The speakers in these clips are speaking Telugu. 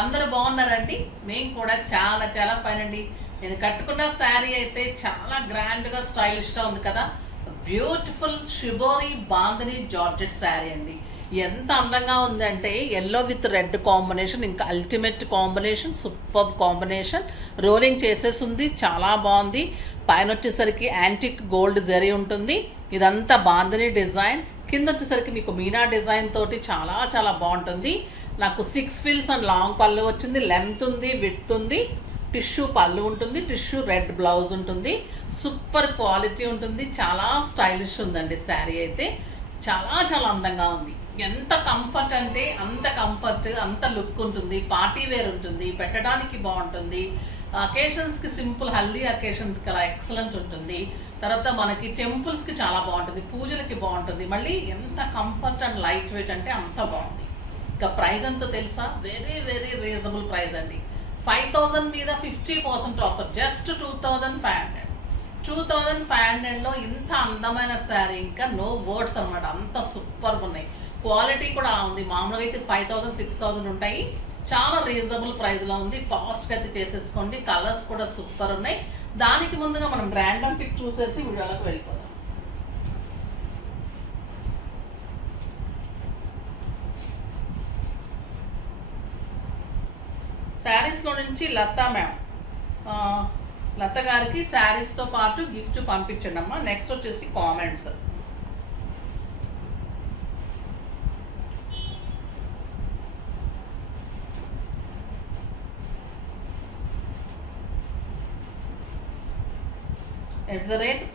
అందరూ బాగున్నారండి. మేము కూడా చాలా చాలా ఫైన్ అండి. నేను కట్టుకున్న శారీ అయితే చాలా గ్రాండ్గా స్టైలిష్గా ఉంది కదా. Beautiful shibori bandhani georgette sari అండి. ఎంత అందంగా ఉందంటే ఎల్లో విత్ రెడ్ కాంబినేషన్, ఇంకా ultimate combination, super combination. Rolling చేసేసి ఉంది, చాలా బాగుంది. పైన వచ్చేసరికి యాంటిక్ గోల్డ్ జరీ ఉంటుంది. ఇదంతా బాందని డిజైన్. కింద వచ్చేసరికి మీకు మీనా డిజైన్ తోటి చాలా చాలా బాగుంటుంది. నాకు 6 ఫిల్స్ అండ్ లాంగ్ పళ్ళు వచ్చింది. లెంత్ ఉంది, విడ్త్ ఉంది. టిష్యూ పళ్ళు ఉంటుంది, టిష్యూ రెడ్ బ్లౌజ్ ఉంటుంది. సూపర్ క్వాలిటీ ఉంటుంది, చాలా స్టైలిష్ ఉందండి శారీ అయితే. చాలా చాలా అందంగా ఉంది. ఎంత కంఫర్ట్ అంటే అంత కంఫర్ట్, అంత లుక్ ఉంటుంది. పార్టీ వేర్ ఉంటుంది, పెట్టడానికి బాగుంటుంది. అకేషన్స్కి, సింపుల్ హల్దీ అకేషన్స్కి అలా ఎక్సలెంట్ ఉంటుంది. తర్వాత మనకి టెంపుల్స్కి చాలా బాగుంటుంది, పూజలకి బాగుంటుంది. మళ్ళీ ఎంత కంఫర్ట్ అండ్ లైట్ వెయిట్ అంటే అంత బాగుంది. ఇంకా ప్రైస్ ఎంతో తెలుసా? వెరీ వెరీ రీజనబుల్ ప్రైస్ అండి. 5,000 మీద 50% ఆఫర్, జస్ట్ 2,500. 2,500లో ఇంత అందమైన శారీ ఇంకా నో వర్డ్స్ అనమాట. అంత సూపర్గా ఉన్నాయి. క్వాలిటీ కూడా ఉంది. మామూలుగా అయితే 5,000 6,000 ఉంటాయి. చాలా రీజనబుల్ ప్రైస్లో ఉంది. ఫాస్ట్గా అయితే చేసేసుకోండి. కలర్స్ కూడా సూపర్ ఉన్నాయి. దానికి ముందుగా మనం ర్యాండమ్ పిక్ చూసేసి వీడియోలోకి వెళ్ళిపోదాం. శారీస్లో నుంచి లతా మ్యామ్, లత గారికి శారీస్తో పాటు గిఫ్ట్ పంపించండి అమ్మా. నెక్స్ట్ వచ్చేసి comments.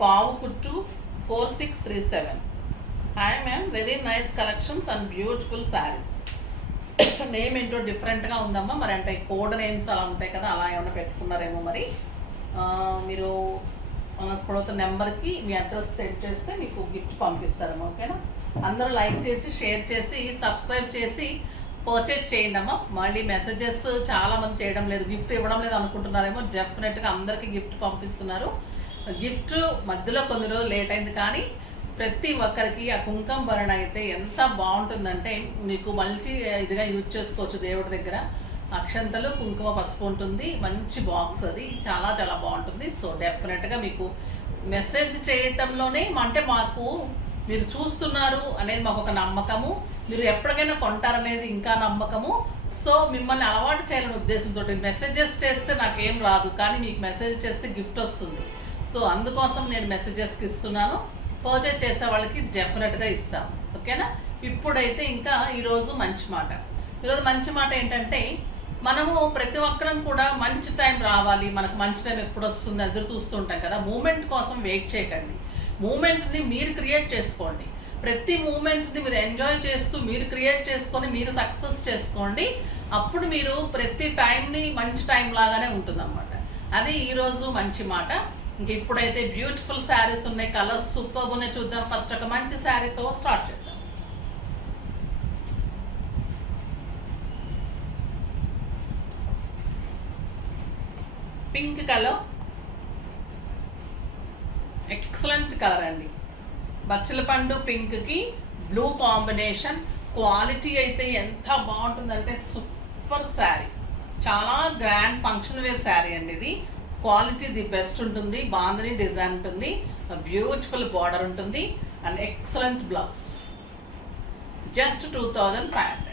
@pavukuttu 4637. Hi ma'am, very nice collections and beautiful sarees. Name ఏంటో డిఫరెంట్గా ఉందమ్మా. మరి అంటే కోడ్ నేమ్స్ అలా ఉంటాయి కదా, అలా ఏమైనా పెట్టుకున్నారేమో మరి. మీరు మన స్క్రోల్ నెంబర్కి మీ అడ్రస్ సెండ్ చేస్తే మీకు గిఫ్ట్ పంపిస్తారమ్మా. ఓకేనా? అందరూ లైక్ చేసి, షేర్ చేసి, సబ్స్క్రైబ్ చేసి పర్చేజ్ చేయండి అమ్మా. మళ్ళీ మెసేజెస్ చాలామంది చేయడం లేదు, గిఫ్ట్ ఇవ్వడం లేదు అనుకుంటున్నారేమో. డెఫినెట్గా అందరికీ గిఫ్ట్ పంపిస్తున్నారు. గిఫ్ట్ మధ్యలో కొన్ని రోజులు లేట్ అయింది, కానీ ప్రతి ఒక్కరికి ఆ కుంకుమ భరణ అయితే ఎంత బాగుంటుందంటే మీకు మల్టీ ఇదిగా యూజ్ చేసుకోవచ్చు. దేవుడి దగ్గర అక్షంతలు, కుంకుమ, పసుపు ఉంటుంది. మంచి బాక్స్ అది, చాలా చాలా బాగుంటుంది. సో డెఫినెట్గా మీకు మెసేజ్ చేయటంలోనే అంటే మాకు మీరు చూస్తున్నారు అనేది మాకు ఒక నమ్మకము. మీరు ఎప్పటికైనా కొంటారనేది ఇంకా నమ్మకము. సో మిమ్మల్ని అలవాటు చేయాలనే ఉద్దేశంతో మెసేజెస్ చేస్తే నాకేం రాదు, కానీ మీకు మెసేజ్ చేస్తే గిఫ్ట్ వస్తుంది. సో అందుకోసం నేను మెసేజెస్కి ఇస్తున్నాను. పర్చేజ్ చేసే వాళ్ళకి డెఫినెట్గా ఇస్తాం. ఓకేనా? ఇప్పుడైతే ఇంకా ఈరోజు మంచి మాట. ఈరోజు మంచి మాట ఏంటంటే, మనము ప్రతి ఒక్కరం కూడా మంచి టైం రావాలి, మనకు మంచి టైం ఎప్పుడు వస్తుంది ఎదురు చూస్తూ ఉంటాం కదా. మూమెంట్ కోసం వెయిట్ చేయకండి. మూమెంట్ని మీరు క్రియేట్ చేసుకోండి. ప్రతి మూమెంట్ని మీరు ఎంజాయ్ చేస్తూ మీరు క్రియేట్ చేసుకొని మీరు సక్సెస్ చేసుకోండి. అప్పుడు మీరు ప్రతి టైంని మంచి టైం లాగానే ఉంటుందన్నమాట. అది ఈరోజు మంచి మాట. ఇంక ఇప్పుడైతే బ్యూటిఫుల్ శారీస్ ఉన్నాయి, కలర్స్ సూపర్ ఉన్నాయి. చూద్దాం. ఫస్ట్ ఒక మంచి శారీతో స్టార్ట్ చేద్దాం. పింక్ కలర్, ఎక్సలెంట్ కలర్ అండి. బచ్చల పండు పింక్కి బ్లూ కాంబినేషన్. క్వాలిటీ అయితే ఎంత బాగుంటుందంటే సూపర్ శారీ. చాలా గ్రాండ్ ఫంక్షన్ వేర్ శారీ అండి ఇది. క్వాలిటీ ది బెస్ట్ ఉంటుంది. బాందని డిజైన్ ఉంటుంది, బ్యూటిఫుల్ బార్డర్ ఉంటుంది, and excellent blouse. Just 2,500.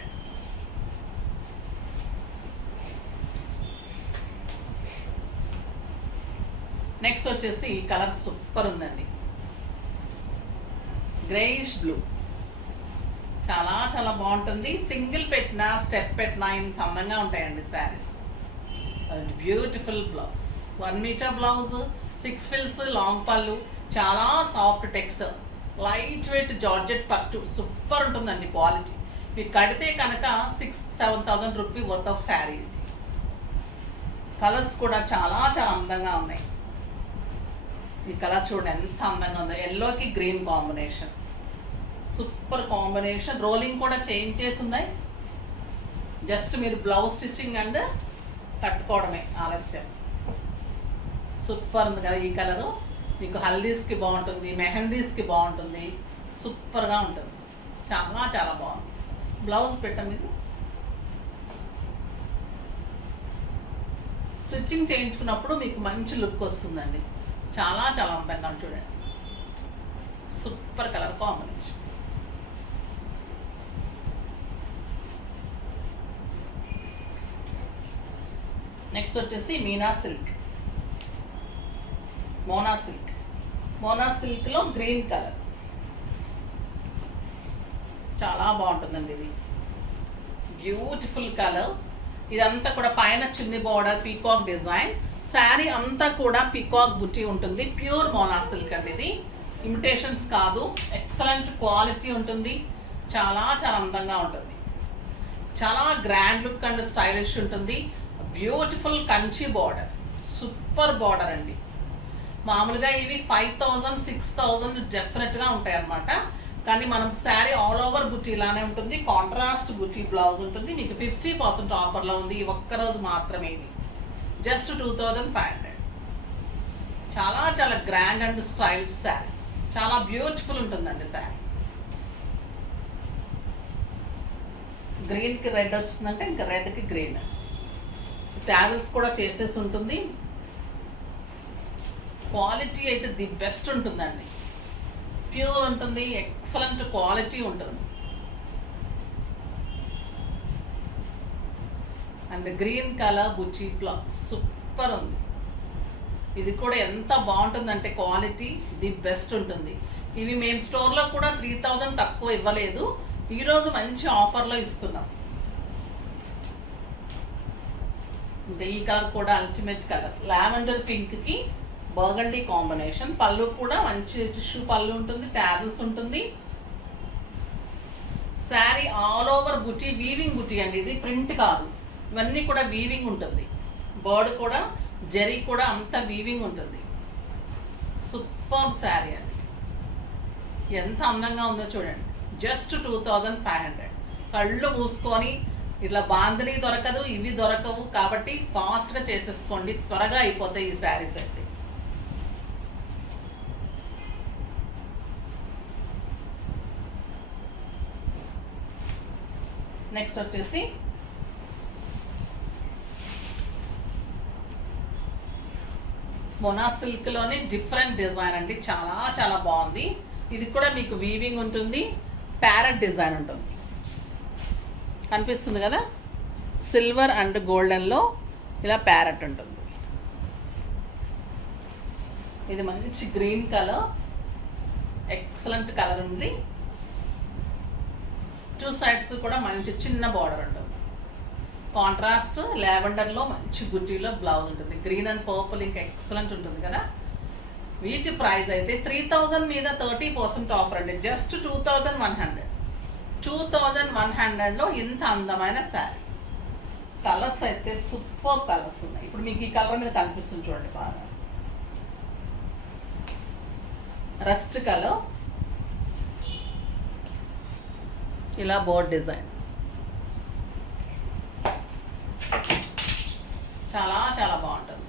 Next వచ్చేసి ఈ కలర్ సూపర్ ఉందండి. గ్రేయిష్ బ్లూ, చాలా చాలా బాగుంటుంది. సింగిల్ పెట్టినా, స్టెప్ పెట్టినా ఇంత అందంగా ఉంటాయండి saris. Beautiful blouse, 1 metre blouse, 6 fills, long పళ్ళు, చాలా soft texture, light weight georgette పట్టు. సూపర్ ఉంటుందండి క్వాలిటీ. మీకు కడితే కనుక 6,000-7,000 rupee worth of sari. Colours కూడా చాలా చాలా అందంగా ఉన్నాయి. ఈ కలర్ చూడండి ఎంత అందంగా ఉంది. ఎల్లోకి green combination, super combination. Rolling కూడా చేంజ్ చేసి ఉన్నాయి. జస్ట్ మీరు బ్లౌజ్ స్టిచ్చింగ్ అండ్ కట్టుకోవడమే ఆలస్యం. సూపర్ ఉంది కదా ఈ కలరు. మీకు హల్దీస్కి బాగుంటుంది, మెహందీస్కి బాగుంటుంది, సూపర్గా ఉంటుంది. చాలా చాలా బాగుంది. బ్లౌజ్ పెట్ట మీద స్టిచ్చింగ్ చేయించుకున్నప్పుడు మీకు మంచి లుక్ వస్తుందండి. చాలా చాలా అందంగా చూడండి. Super colour combination. నెక్స్ట్ వచ్చేసి మోనా సిల్క్లో గ్రీన్ కలర్. చాలా బాగుంటుందండి ఇది. Beautiful colour. ఇదంతా కూడా పైన చున్నీ బార్డర్ పీకాక్ డిజైన్. శారీ అంతా కూడా పీకాక్ బుట్టి ఉంటుంది. ప్యూర్ మోనా సిల్క్ అండి ఇది. ఇమిటేషన్స్ కాదు. ఎక్సలెంట్ క్వాలిటీ ఉంటుంది. చాలా చాలా అందంగా ఉంటుంది. చాలా గ్రాండ్ లుక్ అండ్ స్టైలిష్ ఉంటుంది. Beautiful Kanchi border. Super border అండి. మామూలుగా ఇవి 5000 6000 డెఫినెట్గా ఉంటాయి అన్నమాట. కానీ మనం శారీ ఆల్ ఓవర్ బుట్టి ఇలానే ఉంటుంది. కాంట్రాస్ట్ బుట్టి బ్లౌజ్ ఉంటుంది. మీకు 50% ఆఫర్లో ఉంది. ఈ ఒక్కరోజు మాత్రమే ఇది. జస్ట్ 2500. చాలా చాలా గ్రాండ్ అండ్ స్టైలిష్ శారీస్. చాలా బ్యూటిఫుల్ ఉంటుందండి శారీ. గ్రీన్కి రెడ్ వచ్చిందంటే ఇంకా రెడ్కి గ్రీన్. ట్యాగిల్స్ కూడా చేసేసి ఉంటుంది. క్వాలిటీ అయితే ది బెస్ట్ ఉంటుందండి. ప్యూర్ ఉంటుంది. ఎక్సలెంట్ క్వాలిటీ ఉంటుంది. And green colour Buchi blouse super ఉంది. ఇది కూడా ఎంత బాగుంటుందంటే క్వాలిటీ ది బెస్ట్ ఉంటుంది. ఇవి మేము స్టోర్లో కూడా 3000 తక్కువ ఇవ్వలేదు. ఈరోజు మంచి ఆఫర్లో ఇస్తున్నాం. ఈ కలర్ కూడా అల్టిమేట్ కలర్. లావెండర్ పింక్కి బర్గండీ కాంబినేషన్. పళ్ళు కూడా మంచి టిష్యూ పళ్ళు ఉంటుంది. ట్యాజిల్స్ ఉంటుంది. శారీ ఆల్ ఓవర్ బుట్టి, వీవింగ్ బుట్టి అండి ఇది. ప్రింట్ కాదు. ఇవన్నీ కూడా వీవింగ్ ఉంటుంది. బర్డ్ కూడా జరీ కూడా అంతా వీవింగ్ ఉంటుంది. సూపర్ శారీ అండి. ఎంత అందంగా ఉందో చూడండి. జస్ట్ 2500. కళ్ళు మూసుకొని ఇట్లా బాందిని దొరకదు, ఇవి దొరకవు. కాబట్టి ఫాస్ట్గా చేసేసుకోండి. త్వరగా అయిపోతాయి ఈ శారీస్ అయితే. నెక్స్ట్ వచ్చేసి మోనా సిల్క్లోని డిఫరెంట్ డిజైన్ అండి. చాలా చాలా బాగుంది. ఇది కూడా మీకు వీవింగ్ ఉంటుంది. ప్యారెట్ డిజైన్ ఉంటుంది. కనిపిస్తుంది కదా. సిల్వర్ అండ్ గోల్డెన్లో ఇలా ప్యారెట్ ఉంటుంది. ఇది మంచి గ్రీన్ కలర్. ఎక్సలెంట్ కలర్ ఉంది. 2 సైడ్స్ కూడా మంచి చిన్న బార్డర్ ఉంటుంది. కాంట్రాస్ట్ లావెండర్లో మంచి బుట్టీలో బ్లౌజ్ ఉంటుంది. గ్రీన్ అండ్ పర్పుల్ ఇంకా ఎక్సలెంట్ ఉంటుంది కదా. వీటి ప్రైస్ అయితే 3000 మీద 30% ఆఫర్ అండి. జస్ట్ 2100. 2100లో ఇంత అందమైన శారీ. కలర్స్ అయితే సూపర్ కలర్స్ ఉన్నాయి. ఇప్పుడు మీకు ఈ కలర్ మీద కనిపిస్తుంది చూడండి బాగా. Rust colour. ఇలా బోర్డ్ డిజైన్. చాలా చాలా బాగుంటుంది.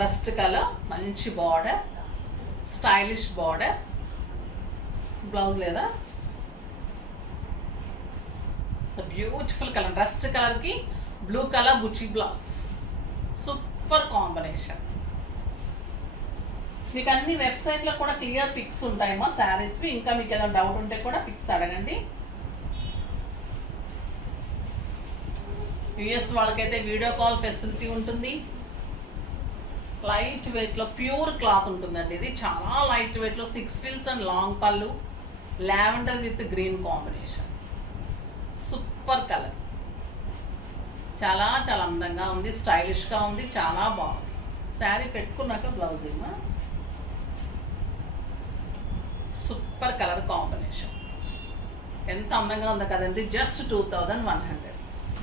రస్ట్ కలర్, మంచి బార్డర్, స్టైలిష్ బార్డర్. బ్లౌజ్ లేదా బ్యూటిఫుల్ కలర్. రస్ట్ కలర్కి బ్లూ కలర్ బుచ్చి బ్లౌజ్. Super combination. మీకు అన్ని వెబ్సైట్లో కూడా క్లియర్ పిక్స్ ఉంటాయమ్మా శారీస్వి. ఇంకా మీకు ఏదైనా డౌట్ ఉంటే కూడా పిక్స్ అడగండి. యూఎస్ వాళ్ళకైతే వీడియో కాల్ ఫెసిలిటీ ఉంటుంది. లైట్ వెయిట్లో ప్యూర్ క్లాత్ ఉంటుందండి. ఇది చాలా లైట్ వెయిట్లో 6 ఫీల్స్ అండ్ లాంగ్ పళ్ళు. Lavender with green combination. Super colour. చాలా చాలా అందంగా ఉంది. స్టైలిష్గా ఉంది. చాలా బాగుంది. శారీ పెట్టుకున్నాక బ్లౌజ్ ఏమా. Super colour combination. ఎంత అందంగా ఉందో కదండి. జస్ట్ 2100.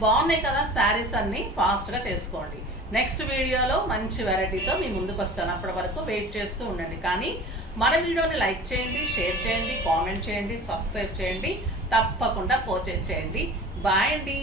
బాగున్నాయి కదా శారీస్ అన్నీ. ఫాస్ట్గా చేసుకోండి. నెక్స్ట్ వీడియోలో మంచి వెరైటీతో మీ ముందుకు వస్తాను. అప్పటి వరకు వెయిట్ చేస్తూ ఉండండి. కానీ మన వీడియోని లైక్ చేయండి, షేర్ చేయండి, కామెంట్ చేయండి, సబ్స్క్రైబ్ చేయండి. తప్పకుండా పర్చేజ్ చేయండి. బాయ్ అండి.